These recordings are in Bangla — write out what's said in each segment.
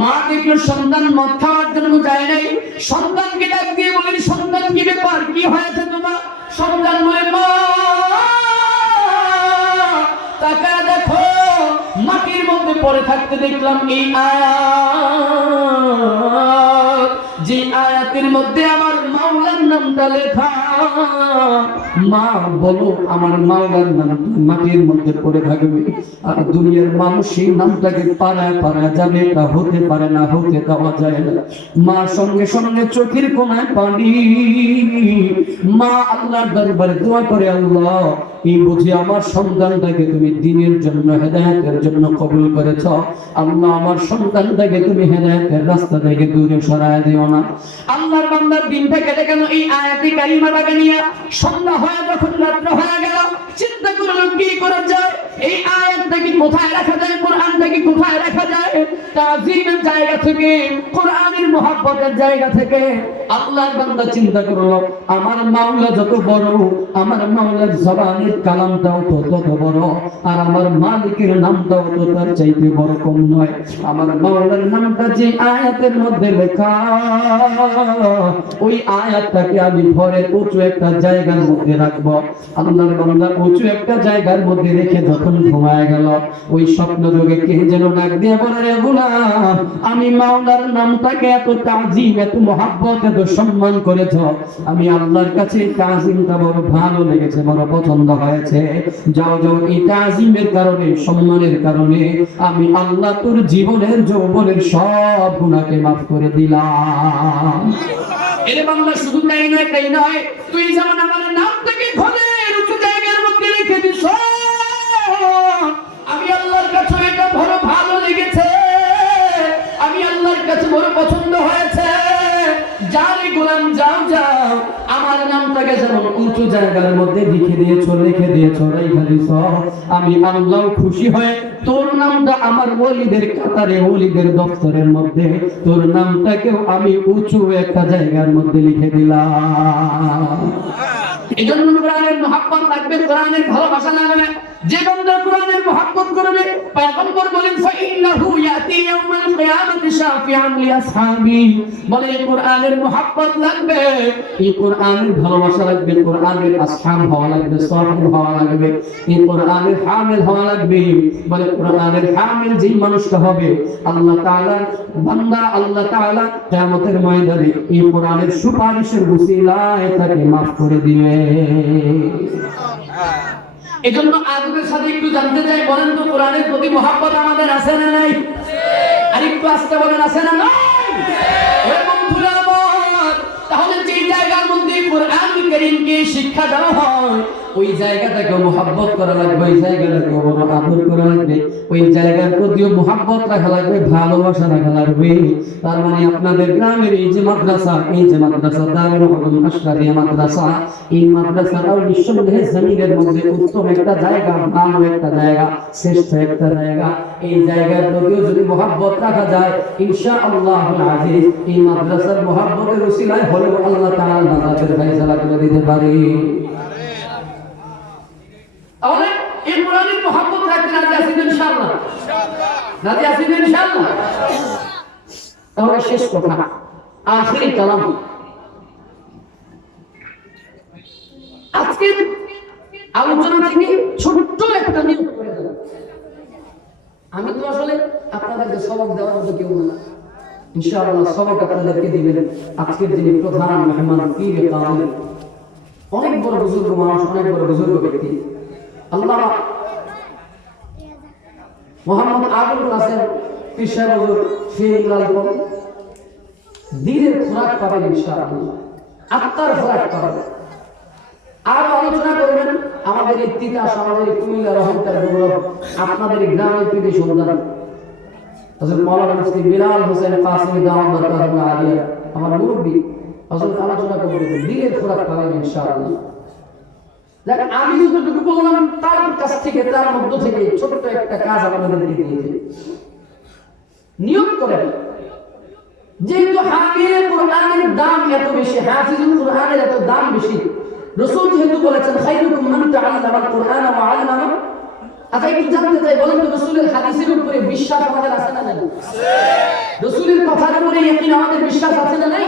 মা দেখলো সন্তান মদ খাওয়ার জন্য যায় নাই। সন্তানকে ডাক দিয়ে বলেন, সন্তান কি ব্যাপার, কি হয়েছে তোমার? সন্তান বলে, মা তাকায় দেখো, মাটির মধ্যে পড়ে থাকতে দেখলাম এই আয়াত, যে আয়াতের মধ্যে আমার মাওলার নামটা লেখা। মা বলো, আমার মাওলার নাম মাটির মধ্যে পড়ে থাকবে, আর দুনিয়ার মানুষ সেই নামটাকে পাড়ায় পাড়ায় জানে, তা হতে পারে না, হতে দেওয়া যায় না। মা সঙ্গে সঙ্গে চোখের কোনায় পানি। মা আল্লাহর দরবারে দোয়া করে, আল্লাহ এই বুঝি আমার সন্তানটাকে তুমি দ্বীনের জন্য, হেদায়েতের জন্য কবুল করেছ। আল্লাহ আমার সন্তানটাকে তুমি হেদায়েতের রাস্তা থেকে দূরে সরায় দিও না। আল্লাহর বান্দার দিনটা কেটে গেল এই আয়াতে কারিমাটাকে নিয়ে। সন্ধ্যা হয়ে যখন রাত্র হয়ে গেল, চিন্তা করলাম কি করা যায়, এই আয়াতটাকে কোথায় রাখা যায়, কোরআনটাকে কোথায় রাখা যায়। তাজিমের জায়গা থেকে, কোরআনের মুহাব্বতের জায়গা থেকে আল্লাহর বান্দা চিন্তা করলো, আমার মাওলা যত বড়, আমার মাওলার জবানের কালামটাও তো তত বড়, আর আমার মালিকের নামটাও তো তার চাইতে বড় কম নয়। আমার মাওলার নামটা যে আয়াতের মধ্যে লেখা, ওই আয়াতটাকে আমি ঘরের উঁচু একটা জায়গার মধ্যে রাখবো। আল্লাহর বান্দা উঁচু একটা জায়গার মধ্যে রেখে যখন ঘুমায় গেল, ওই স্বপ্ন যোগে কে যেন ডাক দিয়ে বলে, রে গোলাম, আমি মাওলার নামটাকে এত তাজিম, এত মহাব্বত, এত সম্মান করেছ, আমি আল্লাহর কাছে তাজিমটা বড় ভালো লেগেছে, বড় পছন্দ হয়েছে। যাও যাও, এই তাজিমের কারণে, সম্মানের কারণে আমি আল্লাহ তোর জীবনের যৌবনের সব গুনাহকে মাফ করে দিলাম। এর বাংলা শুধু তাই নয়, তাই নয়, তুই যেমন আমার নামটাকে ঘরের উঁচু জায়গার মধ্যে রেখে দিস, আমি আল্লাহর কাছে এটা বড় ভালো লেগেছে, আমি আল্লাহর কাছে বড় পছন্দ হয়েছে। যারে গোলাম, যাও যাও, আমার নামটাকে যেমন উঁচু জায়গার মধ্যে রেখে দিয়েছ, রেখা দিয়েছ, আমি আল্লাহ খুশি হয়ে তোর নামটা আমার ওলিদের কাতারে, ওলিদের দফতরের মধ্যে তোর নামটাকেও আমি উঁচু একটা জায়গার মধ্যে লিখে দিলাম। এজন্য কোরআনের মুহাব্বত লাগবে, কোরআনের ভালোবাসা লাগবে। যে বান্দা কোরআনের মুহাব্বত করবে, পয়গম্বর বলেন, ফাইন্নাহু ইয়াতি ইয়াউমাল কিয়ামাতি শাফিআন লিআসহাবি, বলে কোরআনের মুহাব্বত লাগবে, এই কোরআনের ভালোবাসা লাগবে, কোরআনের আসহাব হওয়া লাগবে, সাহাব হওয়া লাগবে, এই কোরআনের হামিল হওয়া লাগবে। বলে কোরআনের হামিল যেই মানুষটা হবে, আল্লাহ তাআলার বান্দা, আল্লাহ তাআলা কিয়ামতের ময়দানে এই কোরআনের সুপারিশের উসিলায় তাকে maaf করে দিবে। এজন্য আদবের সাথে একটু জানতে চাই, বলেন তো কোরআনের প্রতি মহব্বত আমাদের আছে না নাই? আর একটু আসতে বলেন, আছে না নাই? ওই বন্ধুরা আমার, তাহলে যে জায়গার মধ্যে কোরআন কারীমকে শিক্ষা দেওয়া হয়, ওই জায়গাটাকে মহব্বত করা লাগবে, ওই জায়গাটাকে আদর করা লাগবে, ওই জায়গার প্রতিও মহব্বত রাখা লাগবে, ভালোবাসা রাখা লাগবে। তার মানে আপনাদের গ্রামের এই যে মাদ্রাসা, দারুল উলুম আশরাফিয়া মাদ্রাসা, এই মাদ্রাসাটাও নিঃসন্দেহে জমিনের মধ্যে উত্তম একটা জায়গা, ভালো একটা জায়গা, শ্রেষ্ঠ একটা জায়গা। এই জায়গার প্রতিও যদি মহব্বত রাখা যায়, ইনশাআল্লাহুল আজিজ, এই মাদ্রাসার মহব্বতের উসিলায় হলেও আল্লাহ তাআলা নাজাতের ফায়সালা করে দিতে পারে। তাহলে এই কোরআনের মহব্বত রাখতে রাজি আছেন ইনশাআল্লাহ? রাজি আছেন ইনশাআল্লাহ? তাহলে শেষ কথা, আখিরি কালাম, আজকের আলোচনা থেকে ছোট্ট একটা নিয়ম করে দেব। আমি তো আসলে আপনাদেরকে সবক দেওয়ার মতো কেউ না, ইনশাআল্লাহ সবক আপনাদেরকে দিবেন আজকের যিনি প্রধান মেহমান, পীর কামেল, অনেক বড় বুজুর্গ মানুষ, অনেক বড় বুজুর্গ ব্যক্তি, আল্লামা মোহাম্মদ আবুল কাসেম পীর সাহেব হুজুর ফিরলালপুর দিনের খোরাক পাবেন ইনশাআল্লাহ, আত্মার খোরাক পাবেন। আর আলোচনা করবেন আমাদের এই তিতাস, আমাদের কুমিল্লা রহমতের গৌরব, আপনাদের গ্রামের প্রীতি সন্তান হযরত মাওলানা মুফতি বিলাল হোসেন কাসেমি দাওয়াত বরকাতুল্লাহ আলিয়া, আমার মুরব্বি হযরত আলোচনা করবেন দিনের খোরাক পাবেন ইনশাআল্লাহ। দেখেন, আমি যতটুকু বললাম তার কাছ থেকে, তার মধ্য থেকে ছোট্ট একটা কাজ আপনাদেরকে দিয়েছি। নিয়োগ করেন, যেহেতু হাফিজে কোরআনের দাম এত বেশি, হাফিজুল কোরআনের এত দাম বেশি, রাসূল যেহেতু বলেছেন খায়রুকুম মান তাআল্লামাল কোরআন ওয়া আল্লামা, আচ্ছা একটু জানতে চাই, বলেন তো রাসূলের হাদিসের উপরে বিশ্বাস আমাদের আছে না নাই? রাসূলের কথার উপরে ইয়াকিন আমাদের বিশ্বাস আছে না নাই?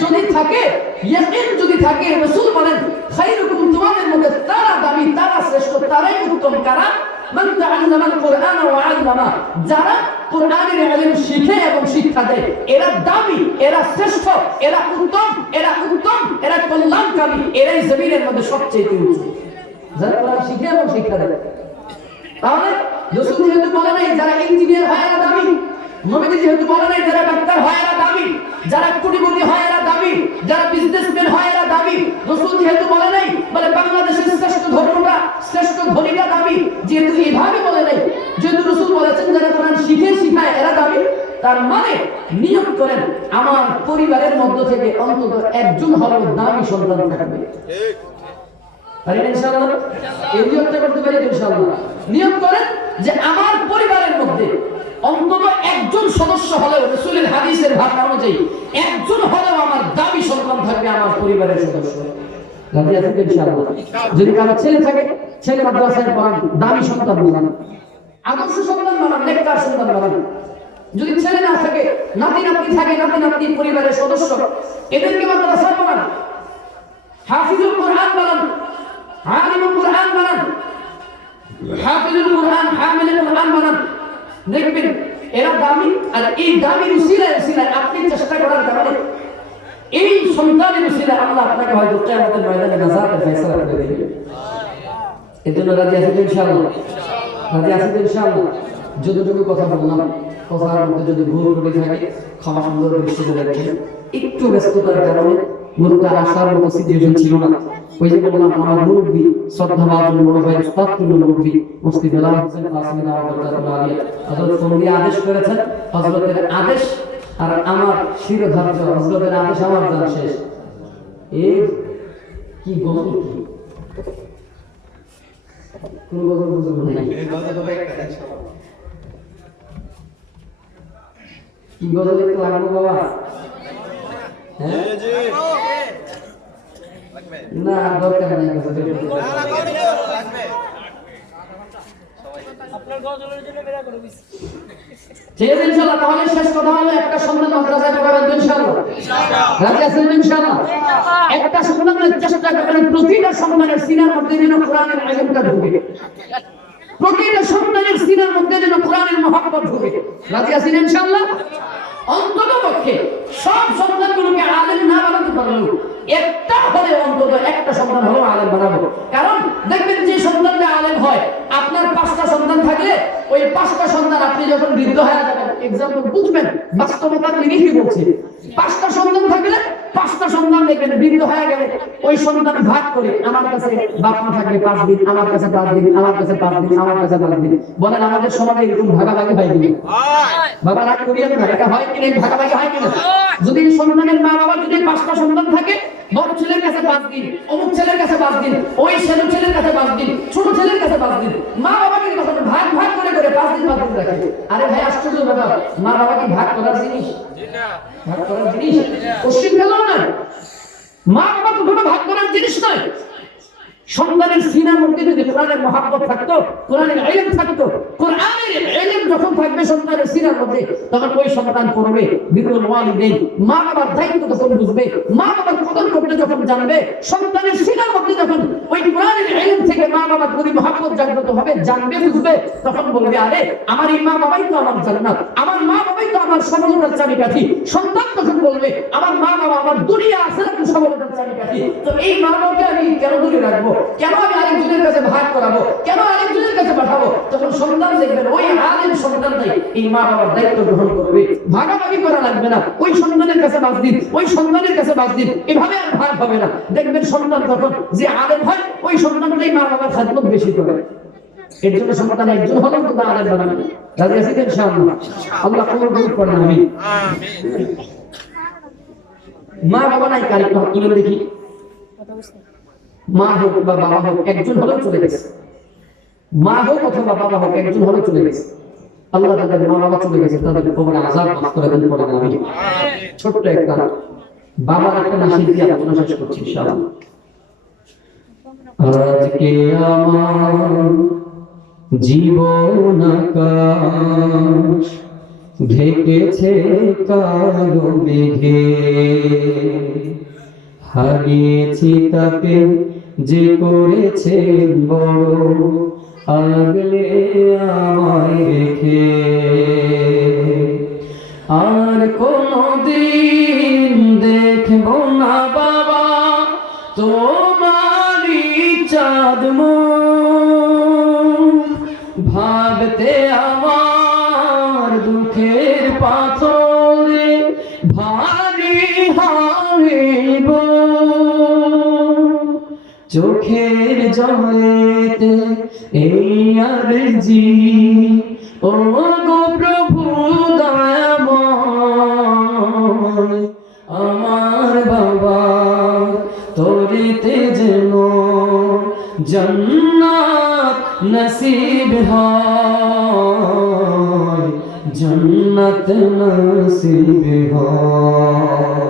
যদি থাকে, ইয়াকিন যদি থাকে, রাসূল বলেন খায়রুকুম, তোমাদের মধ্যে তারা দামি, তারা শ্রেষ্ঠ, তারাই উত্তম কারা মান তাআল্লামা আল কুরআন ওয়া আল্লামা, যারা কুরআনের ইলম শিখে এবং শিক্ষা দেয়, এরা দামি, এরা শ্রেষ্ঠ, এরা উত্তম, এরা কল্যাণকামী, এরাই জমিনের মধ্যে সবচেয়ে উচ্চ, যারা কোরআন শিখে এবং শিক্ষা দেয়। তাহলে রাসূল যেহেতু বলে নাই যারা ইঞ্জিনিয়ার হয় এরা দামি, নবীজি যেহেতু বলে নাই যারা ডাক্তার হয় এরা দামি, যারা কোটিপতি হয় এরা দামি, যারা বিজনেসম্যান হয় এরা দামি, রাসূল যেহেতু বলে নাই বলে বাংলাদেশের শ্রেষ্ঠ ধর্মটা, শ্রেষ্ঠ ধনীটা দামি, যেহেতু এইভাবে বলে নাই, যেহেতু রাসূল বলেছেন যারা কোরআন শিখে শিখায় এরা দামি, তার মানে নিয়ম করেন আমার পরিবারের মধ্য থেকে অন্তত একজন হলো দামি সন্তান থাকবে। ঠিক পারি ইনশাআল্লাহ? এই নিয়মটা করতে পারি ইনশাআল্লাহ। নিয়ম করেন যে আমার পরিবারের মধ্যে অন্তত একজন সদস্য হলেও, রাসূলের হাদিসের ভাষা অনুযায়ী একজন হলেও আমার দামি সন্তান থাকবে আমার পরিবারের সদস্য। রাজি আছেন ইনশাআল্লাহ? যদি কারো ছেলে থাকে, ছেলে মাদ্রাসায় পড়ান, দামি সন্তান বানান, আদর্শ সন্তান বানান, নেককার সন্তান বানান। যদি ছেলে না থাকে, নাতি নাতনি থাকে, নাতি নাতনি পরিবারের সদস্য, এদেরকে মাদ্রাসায় পড়ান, হাফিজুল কুরআন বানান, আলিমুল কুরআন বানান, হাফিজুল কুরআন, হামিলুল কুরআন বানান। দেখবেন এরা দামি। আর এই দামির উসিলায় আপনি চেষ্টা করার কারণে এই সন্তানের উসিলায় আল্লাহ আপনাকে হয়তো কিয়ামতের ময়দানে নাজাতের ফয়সালা করে দেবে। এজন্য রাজি আছেন ইনশাআল্লাহ? রাজি আছেন ইনশাআল্লাহ? যতটুকু কথা বললাম, কথার মধ্যে যদি ভুল করে থাকে ক্ষমা সুন্দর দৃষ্টিতে দেখেন। একটু ব্যস্ততার কারণে মূলত আসার মতো সিচুয়েশন ছিল না। ওই যে বললাম আমার মুরব্বী, শ্রদ্ধাভাজন বড় ভাই উস্তাদুল মুরব্বী মুফতি বেলাল হোসেন কাসেমী রাহমাতুল্লাহ আলাইহি হযরত ফজলি আদেশ করেছেন, হযরতের আদেশ আর আমার শিরোধার্য, হযরতের আদেশ আমার জানা শেষ। এই কি গজল, কোন গজল বুঝবো না, এই গজল একটা কি গজল একটু লাগবে বাবা? হ্যাঁ জি না দরকার নাই, আপনার গজলের জন্য বেরা করে দিছি। ঠিক আছে ইনশাআল্লাহ? তাহলে শেষ কথা হলো একটা সন্তান মাদ্রাসায় পড়াবেন ইনশাআল্লাহ? রাজি আছেন ইনশাআল্লাহ? একটা সন্তানের চেষ্টা করবেন প্রতিটা সন্তানের সিনার মধ্যে যেন কোরআনের ইলমটা ঢুকে, প্রতিটা সন্তানের সিনার মধ্যে যেন কোরআনের মহব্বত ঢুকে। রাজি আছেন ইনশাআল্লাহ? অন্তত পক্ষে সব সন্তানগুলোকে আলেম না বানাতে পারলেও একটা হলে অন্তত একটা সন্তান হলো আলেম বানাবো। কারণ দেখবেন যে সন্তানটা আলেম হয়, আপনার 5টা সন্তান থাকলে ওই 5টা সন্তান আপনি যখন বৃদ্ধ হয়ে যাবেন, এক্সাম্পল বুঝবেন, বাস্তবতার নিরিখে বলছি, 5টা সন্তান থাকলে 5টা সন্তান দেখবেন বৃদ্ধ হয়ে গেলে ওই সন্তান ভাগ করে, আমার কাছে বাপ মা থাকবে 5 দিন, আমার কাছে 5 দিন, আমার কাছে 5 দিন, আমার কাছে 5 দিন। বলেন আমাদের সমাজে এরকম ভাগাভাগি হয় কিনা? বাবা রাগ করিয়েন না, এটা হয় কিনা? ভাগাভাগি হয় কিনা? যদি সন্তানের মা বাবা যদি 5টা সন্তান থাকে, বড় ছেলের কাছে 5 দিন, অমুক ছেলের কাছে 5 দিন, ওই ছেলের কাছে 5 দিন, ছোট ছেলের কাছে 5 দিন, মা বাবা কিন্তু তখন ভাগ ভাগ করে 5 দিন রাখে। আরে ভাই আশ্চর্য ব্যাপার, মা বাবা কি ভাগ করার জিনিস? ভাগ করার জিনিস কোশ্চেন গেল না। মা বাবা কখনো ভাগ করার জিনিস নয়। সন্তানের সিনার মধ্যে যদি কোরআনের মহব্বত থাকতো, কোরআনের ইলম থাকতো, কোরআনের ইলম যখন থাকবে সন্তানের সিনার মধ্যে, তখন ওই সন্তান পড়বে বিরুল ওয়ালিদাইন, মা বাবার দায়িত্ব তখন বুঝবে, মা বাবার কদর করতে যখন জানবে, সন্তানের সিনার মধ্যে যখন ওই কোরআনের ইলম থেকে মা বাবার প্রতি মহব্বত জাগ্রত হবে, জানবে, বুঝবে, তখন বলবে আরে আমার এই মা বাবাই তো আমার জান্নাত, আমার মা বাবাই তো আমার সফলতার চাবিকাঠি। সন্তান তখন বলবে আমার মা বাবা আমার দুনিয়া আখিরাতের সফলতার চাবিকাঠি। তো এই মা বাবাকে আমি কেন দূরে রাখবো? কেন আমি আরেকজনের কাছে ভাগ করাবো? কেন আরেকজনের কাছে পাঠাবো? তখন সন্তান দেখবেন ওই আলেম সন্তানটাই এই মা বাবার দায়িত্ব গ্রহণ করবে। ভাগাভাগি করা লাগবে না, ওই সন্তানের কাছে 5 দিন, ওই সন্তানের কাছে 5 দিন, এভাবে আর ভাগ হবে না। দেখবেন সন্তান তখন যে আলেম হয়, ওই সন্তানটাই মা বাবার খেদমত বেশি করে। এর জন্য সন্তান একজন হলেও তো আলেম বানাবেন। রাজি আছেন ইনশাআল্লাহ? আল্লাহ কবুল করেন, আমিন। মা বাবা নাই কার একটু হাত তুলে দেখি। মা হোক বা বাবা হোক একজন হলেও চলে গেছে, মা হোক অথবা বাবা হোক একজন হলেও চলে গেছে। আল্লাহ তাদের মা বাবা চলে গেছে, তাদের কবরে আযাব মাফ করে দেন, পড়েন আমিন। ছোট্ট একটা বাবার একটা নাসিদ দিয়ে আলোচনা শেষ করছি ইনশাআল্লাহ। আজকে আমার জীবন আকাশ ঢেকেছে কালো মেঘে, হারিয়েছি তাকে যে করেছে বড়, আগলে আমায় রেখে। আর কোনদিন দেখব না বাবা তোমারই চাঁদ মুখ, ভাবতে আমার দুঃখের পাথরে ভারী হারিব। চোখের জলেতে এই আরজি, ও গো প্রভু দয়াময়, আমার বাবা তোরেতে যেন জান্নাত নসিব হয়, জান্নাত নসিব হয়।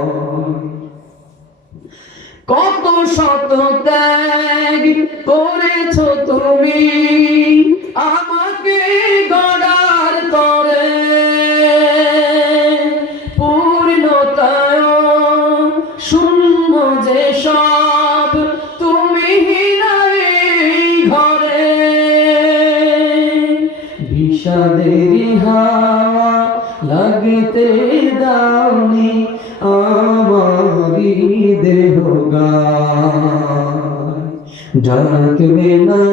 কত শত ত্যাগ করেছো তুমি আমাকে গড়ার তরে, পূর্ণতায় শূন্য যে সব তুমি নাই ঘরে। বিষাদের হাওয়া লাগতে দাওনি আমারি দেহ গায়, ডাকবে না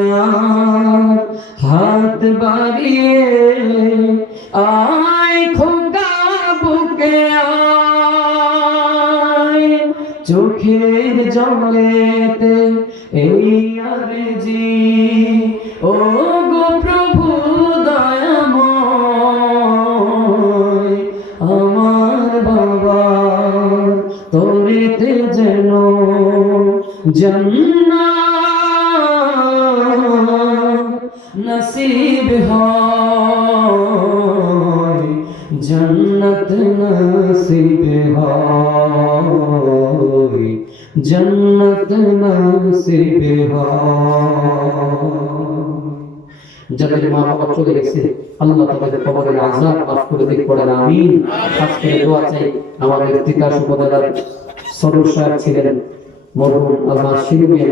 হাত বাড়িয়ে আয় খোদা বুকে আয়। চোখের জলেতে এই আরজি, ও গো প্রভু দয়াময়, আমার বাবা তোরেতে যেন জান্নাত নসিব হয়, জান্নাত নসিব হয়, জান্নাত নসিব হয়। যাদের মা বাবা চলে গেছে আল্লাহ তাদের কবরের আযাব মাফ করে দিক, পড়েন আমিন। আজকে দোয়া চাই আমাদের তিতাস উপজেলার সদস্য ছিলেন মরহুম আল্লাহ শিরুমিয়া